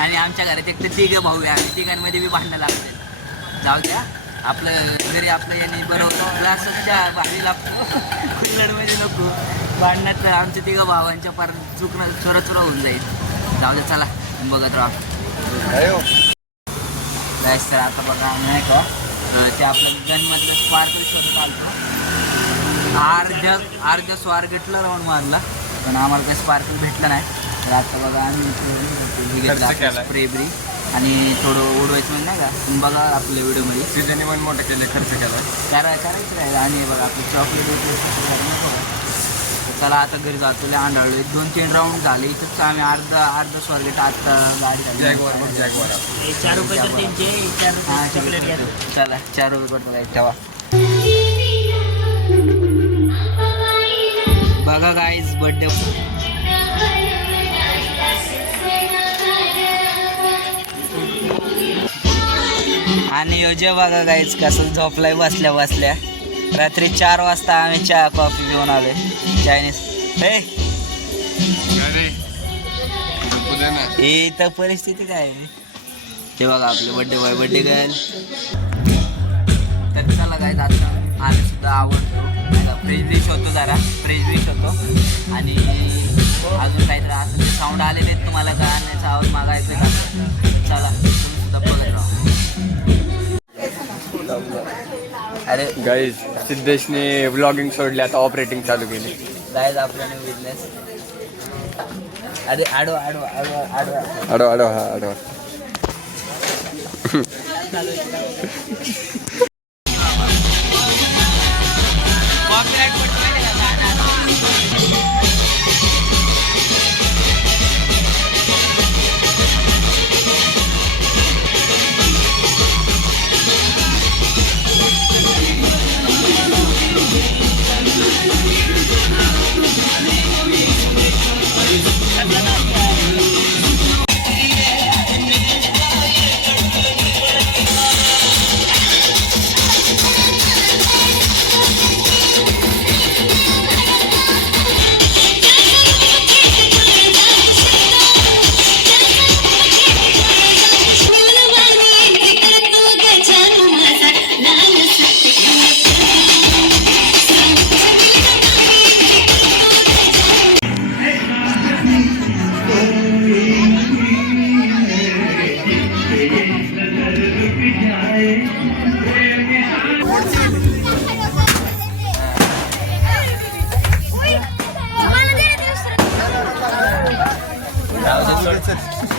आणि आमच्या घरात एक तर तिघं भाऊ आहे. आम्ही तिघांमध्ये बी भांडणं लागते जाऊ द्या. आपलं घरी आपलं याने बरं होतं. ग्लासच्या भारी लागतो. कुल्लडमध्ये नको. भांडणात तर आमच्या तिघं भावांच्या पार चुकणं चोरा चोरा होऊन जाईल. जाऊ द्या चला. बघत राहा. अयो जायचं तर आता बघा आम्ही नाही का? अं, ते आपलं गनमधलं स्पार्कल शोधत आलतो. अर्ध्या अर्ध्या स्वारगेटला राऊंड मारला. पण आम्हाला काही स्पार्कल भेटलं नाही. तर आता बघा आम्ही घेतलं. स्प्रे ब्री आणि थोडं उडवायचं म्हणजे नाही का? तुम्ही बघा आपल्या व्हिडिओमध्ये. सीजनने पण मोठं केले खर्च केला करा करायचं आहे आणि बघा आपलं चॉकलेट चला आता घरी जातो लय आंधळलो एक दोन तीन राऊंड झाले. इथंच आम्ही अर्धा अर्धा स्वारगेट आता गाडी झाली. जॅगवार बघ जॅगवार हे चार रुपये तर त्यांचे चार रुपये ठीक चॉकलेट आहे, घ्या. ठीक आहे. चला चार रुपये ठेवा. बघा गाईज बर्थडे आणि योजे बघा गाईज कसं झोपलाय बसल्या बसल्या. रात्री चार वाजता आम्ही चहा कॉफी घेऊन आलोय. चायनीज हे. हे तर परिस्थिती काय आहे? ते बघा आपले बड्डे बॉय बड्डे गर्ल तर चला काय आता आम्ही सुद्धा आवडतो फ्रेश डिश होतो जरा. फ्रेश डिश होतो आणि अजून काही त्रास साऊंड आलेले आहेत तुम्हाला गाण्याचा आवाज मागा येतोय का? चला तुम्ही सुद्धा बघत राहा. अरे गाईज सिद्धेशने ब्लॉगिंग सोडले आता ऑपरेटिंग चालू केली. गायज आपला न्यू बिझनेस अरे आडो आडो आडो आडो अडो अडो हा अडो listen.